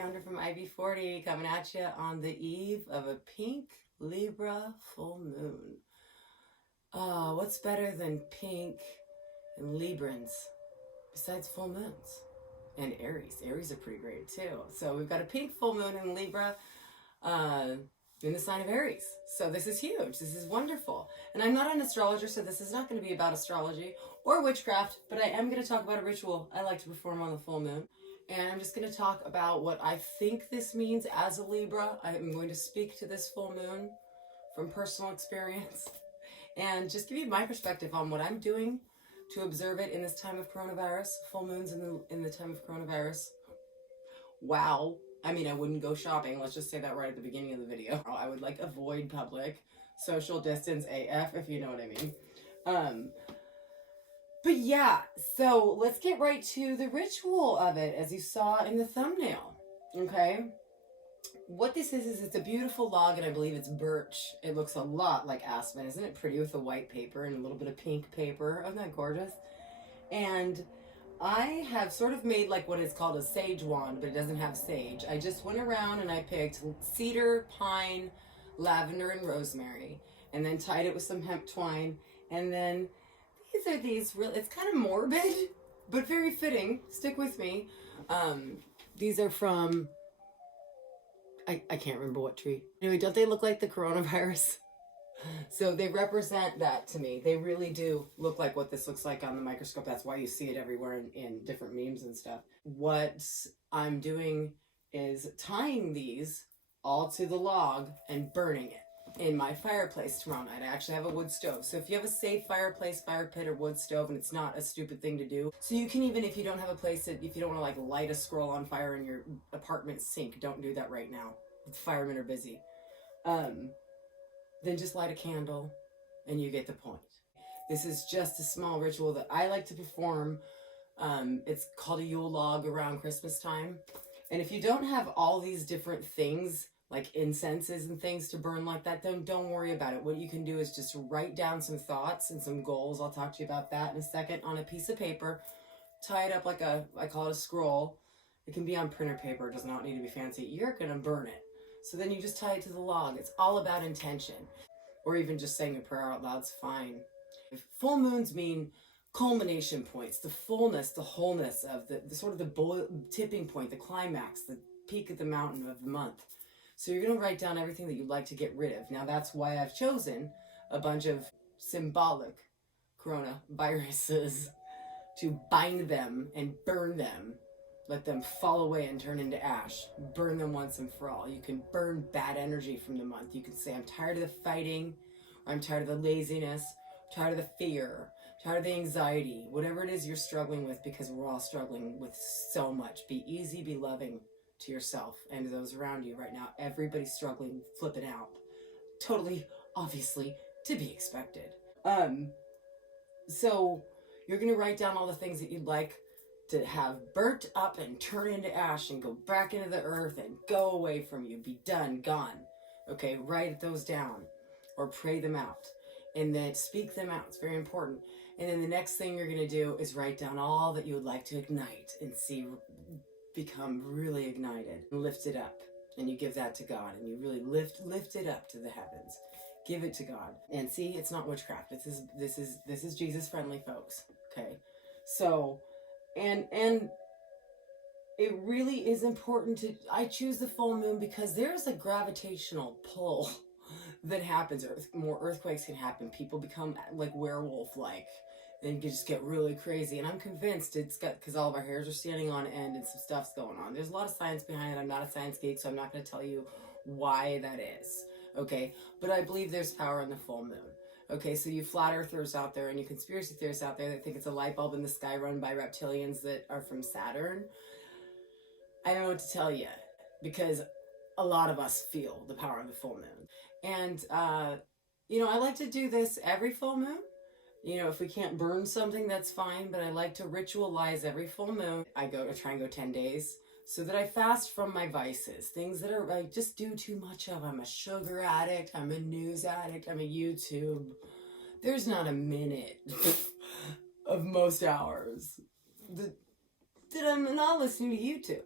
Yonder from IV40 coming at you on the eve of a pink Libra full moon. What's better than pink and Librans besides full moons? And Aries. Aries are pretty great too. So we've got a pink full moon in Libra in the sign of Aries. So this is huge. This is wonderful. And I'm not an astrologer, so this is not going to be about astrology or witchcraft, but I am going to talk about a ritual I like to perform on the full moon. And I'm just going to talk about what I think this means as a Libra. I am going to speak to this full moon from personal experience and just give you my perspective on what I'm doing to observe it in this time of coronavirus. Full moons in the time of coronavirus. Wow. I mean, I wouldn't go shopping. Let's just say that right at the beginning of the video. I would avoid public, social distance AF, if you know what I mean. But yeah, so let's get right to the ritual of it, as you saw in the thumbnail, okay? What this is it's a beautiful log, and I believe it's birch. It looks a lot like aspen. Isn't it pretty with the white paper and a little bit of pink paper? Isn't that gorgeous? And I have sort of made like what is called a sage wand, but it doesn't have sage. I just went around and I picked cedar, pine, lavender, and rosemary, and then tied it with some hemp twine, and then these real, it's kind of morbid, but very fitting. Stick with me. These are from, I can't remember what tree. Anyway, don't they look like the coronavirus? So they represent that to me. They really do look like what this looks like on the microscope. That's why you see it everywhere in different memes and stuff. What I'm doing is tying these all to the log and burning it in my fireplace tomorrow night. I actually have a wood stove. So if you have a safe fireplace, fire pit, or wood stove, and it's not a stupid thing to do. So you can, even if you don't have a place that, if you don't want to light a scroll on fire in your apartment sink, don't do that right now. The firemen are busy. Then just light a candle and you get the point. This is just a small ritual that I like to perform. It's called a Yule log around Christmas time. And if you don't have all these different things like incenses and things to burn like that, then don't worry about it. What you can do is just write down some thoughts and some goals. I'll talk to you about that in a second, on a piece of paper. Tie it up like I call it a scroll. It can be on printer paper. It does not need to be fancy. You're going to burn it. So then you just tie it to the log. It's all about intention. Or even just saying a prayer out loud's fine. If full moons mean culmination points, the fullness, the wholeness of the sort of the tipping point, the climax, the peak of the mountain of the month. So you're going to write down everything that you'd like to get rid of. Now that's why I've chosen a bunch of symbolic coronaviruses to bind them and burn them. Let them fall away and turn into ash. Burn them once and for all. You can burn bad energy from the month. You can say, I'm tired of the fighting, or I'm tired of the laziness, I'm tired of the fear, I'm tired of the anxiety, whatever it is you're struggling with, because we're all struggling with so much. Be easy, be loving to yourself and to those around you right now. Everybody's struggling, flipping out. Totally, obviously, to be expected. So you're going to write down all the things that you'd like to have burnt up and turn into ash and go back into the earth and go away from you, be done, gone. Okay, write those down or pray them out, and then speak them out. It's very important. And then the next thing you're going to do is write down all that you would like to ignite and see become really ignited, and lift it up, and you give that to God, and you really lift it up to the heavens. Give it to God. And see, it's not witchcraft. This is Jesus friendly, folks. Okay, so and it really is important to, I choose the full moon because there's a gravitational pull that happens. More earthquakes can happen. People become like werewolf like. They just get really crazy. And I'm convinced it's got, because all of our hairs are standing on end and some stuff's going on. There's a lot of science behind it. I'm not a science geek, so I'm not going to tell you why that is. Okay? But I believe there's power in the full moon. Okay, so you flat earthers out there and you conspiracy theorists out there that think it's a light bulb in the sky run by reptilians that are from Saturn. I don't know what to tell you, because a lot of us feel the power of the full moon. And, I like to do this every full moon. If we can't burn something, that's fine, but I like to ritualize every full moon. I try and go 10 days so that I fast from my vices, things that I just do too much of. I'm a sugar addict, I'm a news addict, I'm a YouTube. There's not a minute of most hours that I'm not listening to YouTube.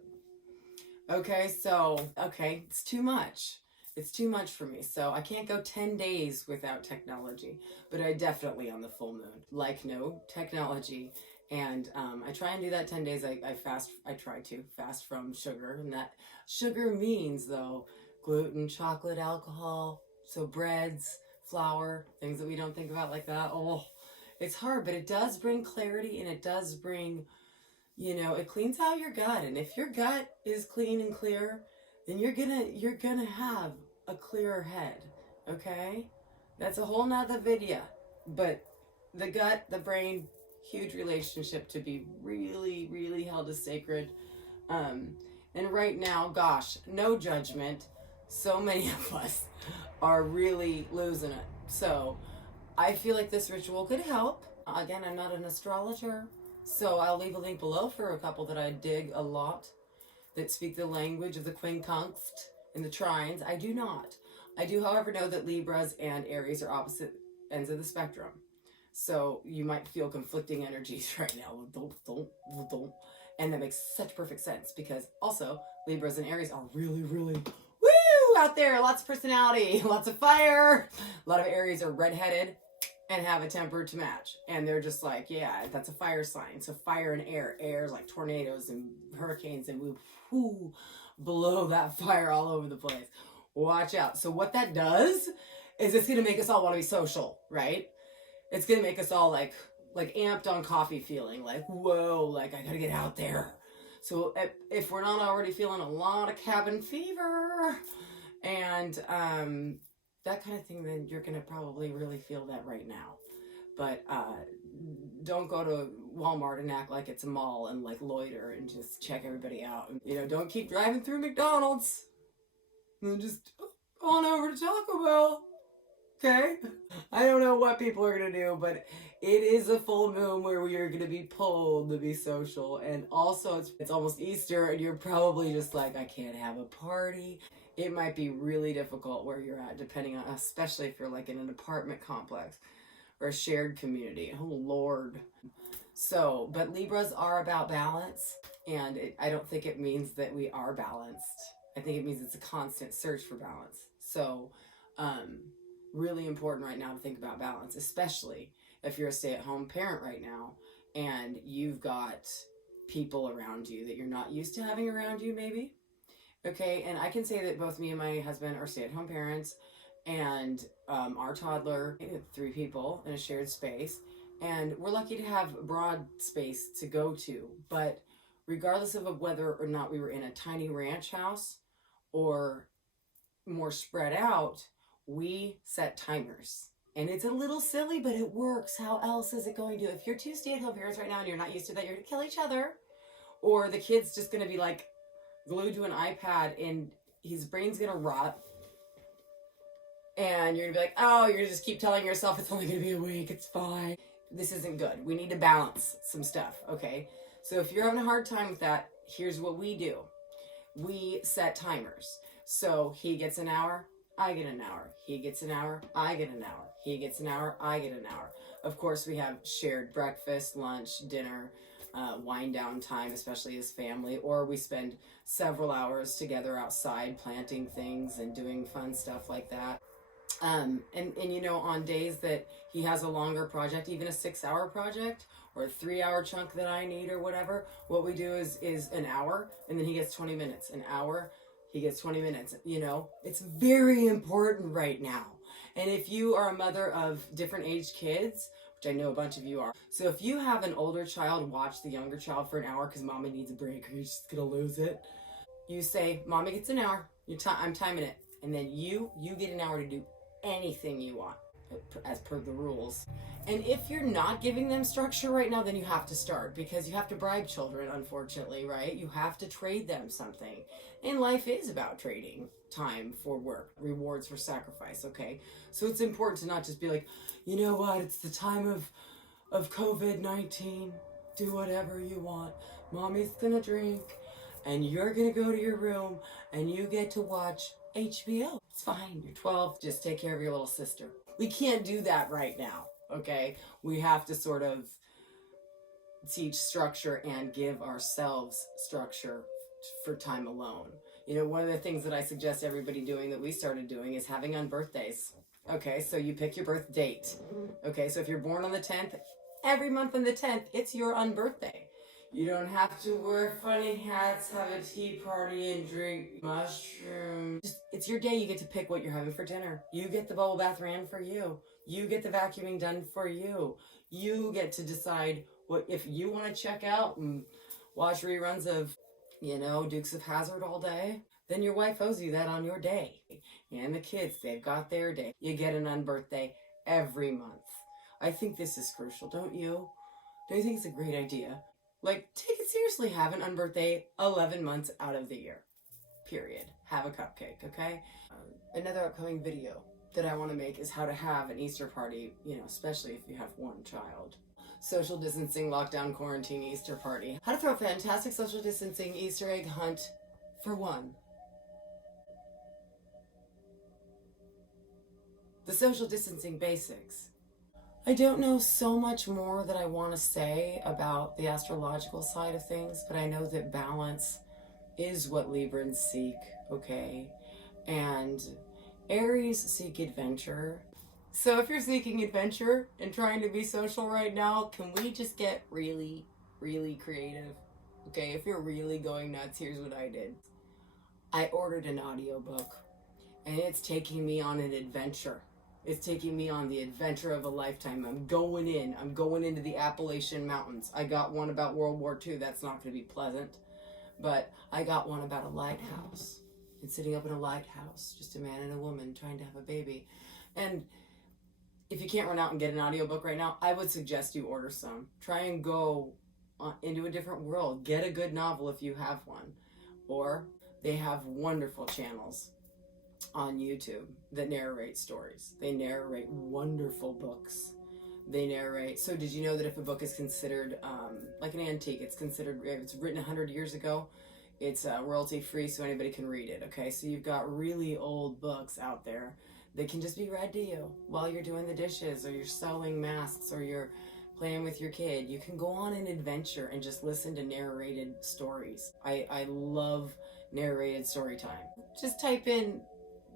Okay, so, okay, it's too much. It's too much for me. So I can't go 10 days without technology, but I definitely on the full moon, like no technology. And I try and do that 10 days. I try to fast from sugar. And that sugar means, though, gluten, chocolate, alcohol, so breads, flour, things that we don't think about like that. Oh, it's hard, but it does bring clarity and it does bring, it cleans out your gut. And if your gut is clean and clear, then you're gonna have a clearer head. Okay? That's a whole nother video. But the gut, the brain, huge relationship to be really, really held as sacred. Um, and right now, gosh, no judgment. So many of us are really losing it. So I feel like this ritual could help. Again, I'm not an astrologer, so I'll leave a link below for a couple that I dig a lot that speak the language of the quincunxt and the trines. I do not. I do, however, know that Libras and Aries are opposite ends of the spectrum. So you might feel conflicting energies right now. And that makes such perfect sense because also Libras and Aries are really, really woo out there. Lots of personality, lots of fire. A lot of Aries are redheaded and have a temper to match. And they're just like, yeah, that's a fire sign. So fire and air. Air is like tornadoes and hurricanes, and we blow that fire all over the place. Watch out. So what that does is it's going to make us all want to be social, right? It's going to make us all like amped on coffee feeling, like, whoa, like I got to get out there. So if we're not already feeling a lot of cabin fever and that kind of thing, then you're going to probably really feel that right now. But don't go to Walmart and act like it's a mall and like loiter and just check everybody out. Don't keep driving through McDonald's and then just on over to Taco Bell. Okay? I don't know what people are going to do, but it is a full moon where we are going to be pulled to be social. And also, it's almost Easter, and you're probably just like, I can't have a party. It might be really difficult where you're at, depending on, especially if you're like in an apartment complex or a shared community. Oh, Lord. So, but Libras are about balance, and I don't think it means that we are balanced. I think it means it's a constant search for balance. So, really important right now to think about balance, especially if you're a stay-at-home parent right now and you've got people around you that you're not used to having around you, maybe. Okay, and I can say that both me and my husband are stay-at-home parents, and our toddler, 3 people in a shared space, and we're lucky to have broad space to go to. But regardless of whether or not we were in a tiny ranch house or more spread out, we set timers. And it's a little silly, but it works. How else is it going to? If you're 2 stay-at-home parents right now and you're not used to that, you're going to kill each other. Or the kid's just going to be like glued to an iPad and his brain's going to rot. And you're going to be like, oh, you're going to just keep telling yourself it's only going to be a week. It's fine. This isn't good. We need to balance some stuff, okay? So if you're having a hard time with that, here's what we do. We set timers. So he gets an hour, I get an hour. He gets an hour, I get an hour. He gets an hour, I get an hour. Of course, we have shared breakfast, lunch, dinner, wind down time, especially as family, or we spend several hours together outside planting things and doing fun stuff like that. And on days that he has a longer project, even a 6-hour project or a 3-hour chunk that I need or whatever, what we do is an hour, and then he gets 20 minutes. An hour, he gets 20 minutes. It's very important right now. And if you are a mother of different aged kids, which I know a bunch of you are, so if you have an older child, watch the younger child for an hour because mommy needs a break or you're just gonna lose it. You say, mommy gets an hour, I'm timing it, and then you get an hour to do anything you want as per the rules. And if you're not giving them structure right now, then you have to start, because you have to bribe children, unfortunately, right? You have to trade them something. And life is about trading time for work, rewards for sacrifice, okay? So it's important to not just be like, you know what, it's the time of COVID-19, do whatever you want. Mommy's gonna drink, and you're gonna go to your room, and you get to watch HBO. It's fine, you're 12, just take care of your little sister. We can't do that right now, okay? We have to sort of teach structure and give ourselves structure for time alone. You know, one of the things that I suggest everybody doing that we started doing is having on birthdays. Okay, so you pick your birth date. Okay, so if you're born on the 10th, every month on the 10th, it's your unbirthday. You don't have to wear funny hats, have a tea party, and drink mushrooms. It's your day. You get to pick what you're having for dinner. You get the bubble bath ran for you. You get the vacuuming done for you. You get to decide what, if you want to check out and watch reruns of, you know, Dukes of Hazzard all day, then your wife owes you that on your day. And the kids, they've got their day. You get an unbirthday every month. I think this is crucial, don't you? Don't you think it's a great idea? Like, take it seriously. Have an unbirthday 11 months out of the year. Period. Have a cupcake, okay? Another upcoming video that I want to make is how to have an Easter party, you know, especially if you have one child. Social distancing, lockdown, quarantine, Easter party. How to throw a fantastic social distancing Easter egg hunt for one. The social distancing basics. I don't know so much more that I want to say about the astrological side of things, but I know that balance is what Librans seek, okay? And Aries seek adventure. So if you're seeking adventure and trying to be social right now, can we just get really, really creative? Okay, if you're really going nuts, here's what I did. I ordered an audiobook, and it's taking me on an adventure. It's taking me on the adventure of a lifetime. I'm going into the Appalachian Mountains. I got one about World War II. That's not going to be pleasant. But I got one about a lighthouse. And sitting up in a lighthouse. Just a man and a woman trying to have a baby. And if you can't run out and get an audiobook right now, I would suggest you order some. Try and go into a different world. Get a good novel if you have one. Or they have wonderful channels on YouTube that narrate stories. They narrate wonderful books. They narrate. So did you know that if a book is considered like an antique, it's considered, if it's written 100 years ago, it's royalty free, so anybody can read it. Okay, so you've got really old books out there that can just be read to you while you're doing the dishes, or you're sewing masks, or you're playing with your kid. You can go on an adventure and just listen to narrated stories. I love narrated story time. Just type in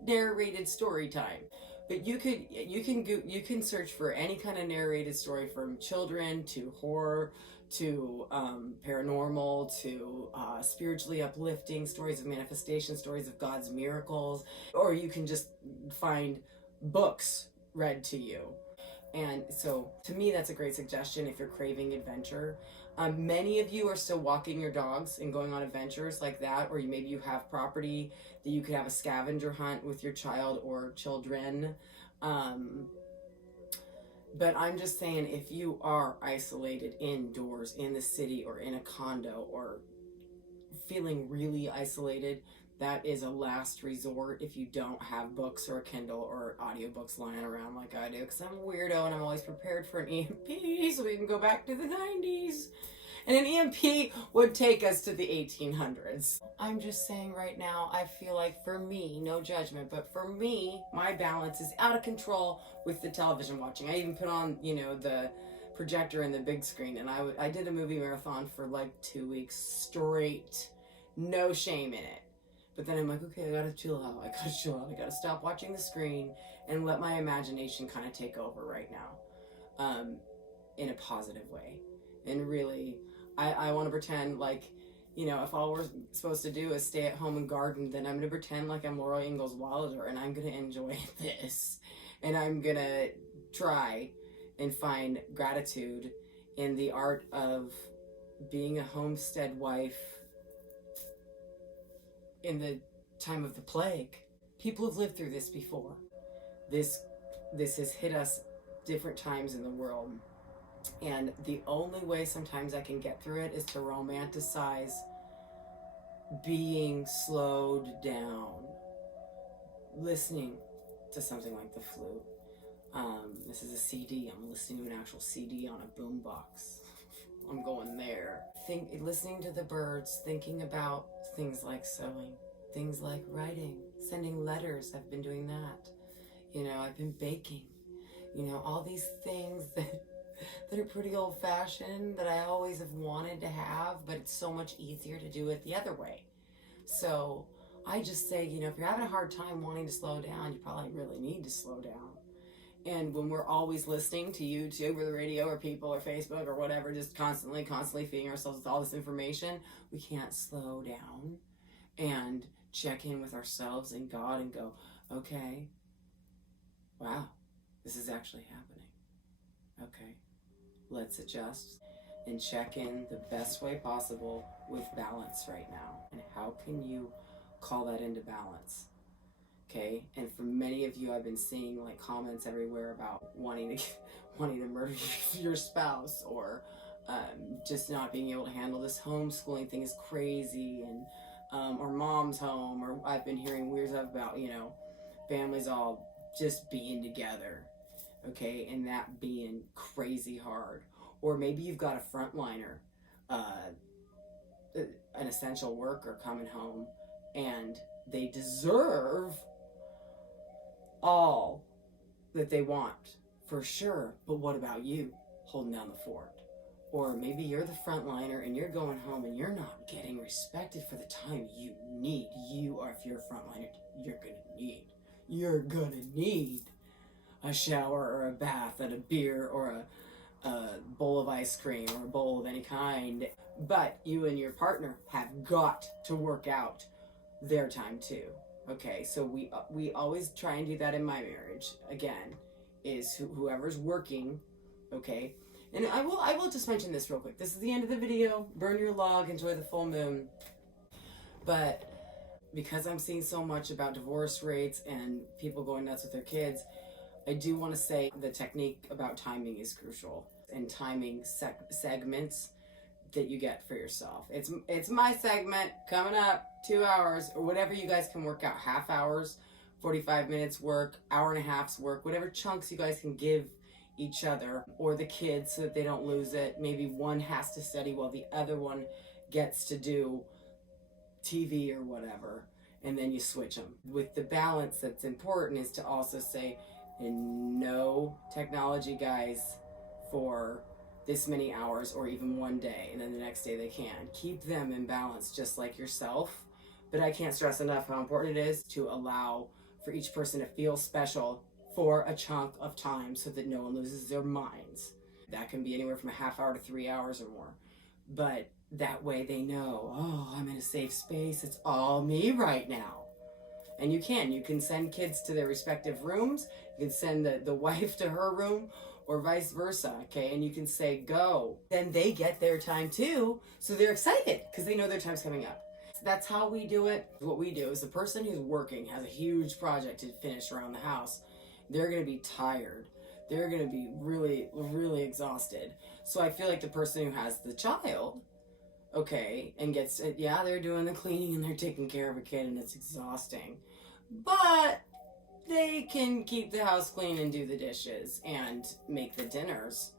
narrated story time. But you can search for any kind of narrated story, from children to horror to paranormal to spiritually uplifting stories of manifestation, stories of God's miracles, or you can just find books read to you. And so to me, that's a great suggestion if you're craving adventure. Many of you are still walking your dogs and going on adventures like that, or maybe you have property that you could have a scavenger hunt with your child or children. But I'm just saying, if you are isolated indoors in the city or in a condo or feeling really isolated, that is a last resort if you don't have books or a Kindle or audiobooks lying around like I do, because I'm a weirdo and I'm always prepared for an EMP so we can go back to the 90s. And an EMP would take us to the 1800s. I'm just saying right now, I feel like for me, no judgment, but for me, my balance is out of control with the television watching. I even put on, you know, the projector and the big screen, and I did a movie marathon for like 2 weeks straight. No shame in it. But then I'm like, okay, I gotta chill out. I gotta stop watching the screen and let my imagination kind of take over right now, in a positive way. And really, I want to pretend like, you know, if all we're supposed to do is stay at home and garden, then I'm going to pretend like I'm Laura Ingalls Wilder and I'm going to enjoy this. And I'm going to try and find gratitude in the art of being a homestead wife in the time of the plague. People have lived through this before. This has hit us different times in the world. And the only way sometimes I can get through it is to romanticize being slowed down, listening to something like the flute. This is a CD. I'm listening to an actual CD on a boombox. I'm going there. Listening to the birds, thinking about things like sewing, things like writing, sending letters. I've been doing that. You know, I've been baking. You know, all these things that are pretty old-fashioned that I always have wanted to have, but it's so much easier to do it the other way. So I just say, if you're having a hard time wanting to slow down, you probably really need to slow down. And when we're always listening to YouTube or the radio or people or Facebook or whatever, just constantly feeding ourselves with all this information, we can't slow down and check in with ourselves and God and go, okay, wow, this is actually happening. Okay, let's adjust and check in the best way possible with balance right now. And how can you call that into balance? Okay, and for many of you, I've been seeing like comments everywhere about wanting to murder your spouse, or just not being able to handle this homeschooling thing is crazy, and or mom's home, or I've been hearing weird stuff about families all just being together, okay, and that being crazy hard. Or maybe you've got a frontliner, an essential worker coming home, and they deserve all that they want, for sure, but what about you holding down the fort? Or maybe you're the frontliner and you're going home and you're not getting respected for the time you need. If you're a frontliner, you're gonna need a shower or a bath and a beer or a bowl of ice cream or a bowl of any kind. But you and your partner have got to work out their time too. Okay, so we always try and do that in my marriage. Again, is whoever's working, okay. And I will just mention this real quick. This is the end of the video. Burn your log, enjoy the full moon. But because I'm seeing so much about divorce rates and people going nuts with their kids, I do want to say the technique about timing is crucial, and timing segments that you get for yourself. It's my segment coming up, 2 hours or whatever you guys can work out, half hours, 45 minutes work, hour and a half's work, whatever chunks you guys can give each other or the kids so that they don't lose it. Maybe one has to study while the other one gets to do TV or whatever, and then you switch them. With the balance, that's important is to also say, no technology, guys, for this many hours or even one day, and then the next day they can. Keep them in balance just like yourself. But I can't stress enough how important it is to allow for each person to feel special for a chunk of time so that no one loses their minds. That can be anywhere from a half hour to 3 hours or more. But that way they know, oh, I'm in a safe space. It's all me right now. And you can send kids to their respective rooms. You can send the wife to her room, or vice versa, okay? And you can say, go. Then they get their time too, so they're excited because they know their time's coming up. That's how we do it. What we do is the person who's working has a huge project to finish around the house. They're gonna be tired. They're gonna be really, really exhausted. So I feel like the person who has the child, okay, and gets it, yeah, they're doing the cleaning and they're taking care of a kid and it's exhausting. But they can keep the house clean and do the dishes and make the dinners,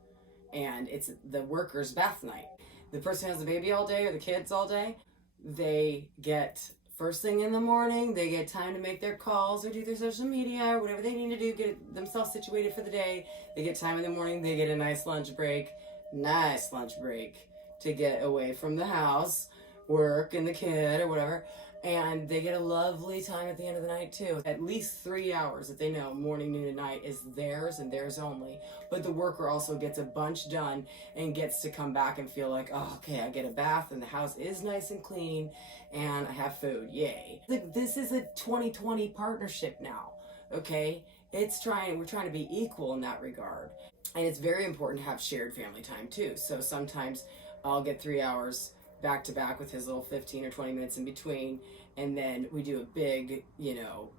and it's the worker's bath night. The person who has the baby all day or the kids all day, they get first thing in the morning, they get time to make their calls or do their social media or whatever they need to do, get themselves situated for the day. They get time in the morning, they get a nice lunch break to get away from the house, work and the kid or whatever. And they get a lovely time at the end of the night too. At least 3 hours that they know, morning, noon, and night, is theirs and theirs only. But the worker also gets a bunch done and gets to come back and feel like, oh, okay, I get a bath and the house is nice and clean and I have food, yay. This is a 2020 partnership now, okay? We're trying to be equal in that regard. And it's very important to have shared family time too. So sometimes I'll get 3 hours back to back with his little 15 or 20 minutes in between, and then we do a big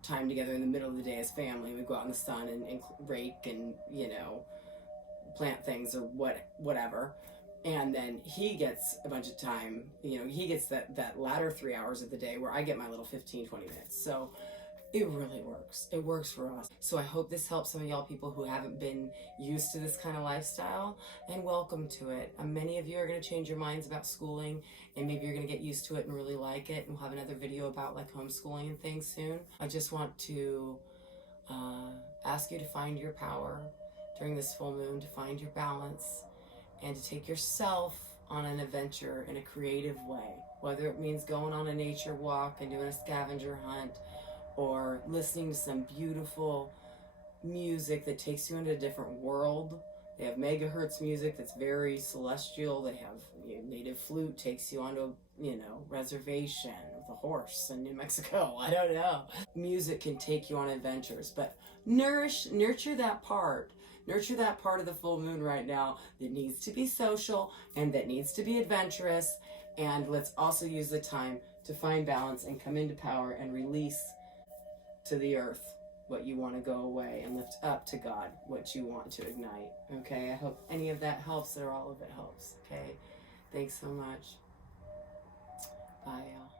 time together in the middle of the day as family. We go out in the sun and rake and plant things or whatever, and then he gets a bunch of time. He gets that latter 3 hours of the day where I get my little 15-20 minutes. So it really works. It works for us. So I hope this helps some of y'all people who haven't been used to this kind of lifestyle, and welcome to it. Many of you are going to change your minds about schooling, and maybe you're going to get used to it and really like it, and we'll have another video about like homeschooling and things soon. I just want to ask you to find your power during this full moon, to find your balance, and to take yourself on an adventure in a creative way. whether it means going on a nature walk and doing a scavenger hunt, or listening to some beautiful music that takes you into a different world. They have megahertz music that's very celestial. They have, native flute takes you onto a reservation with a horse in New Mexico. I don't know. Music can take you on adventures, but nurture that part. Nurture that part of the full moon right now that needs to be social and that needs to be adventurous. And let's also use the time to find balance and come into power and release to the earth what you want to go away, and lift up to God what you want to ignite. Okay, I hope any of that helps or all of it helps. Okay, thanks so much. Bye, y'all.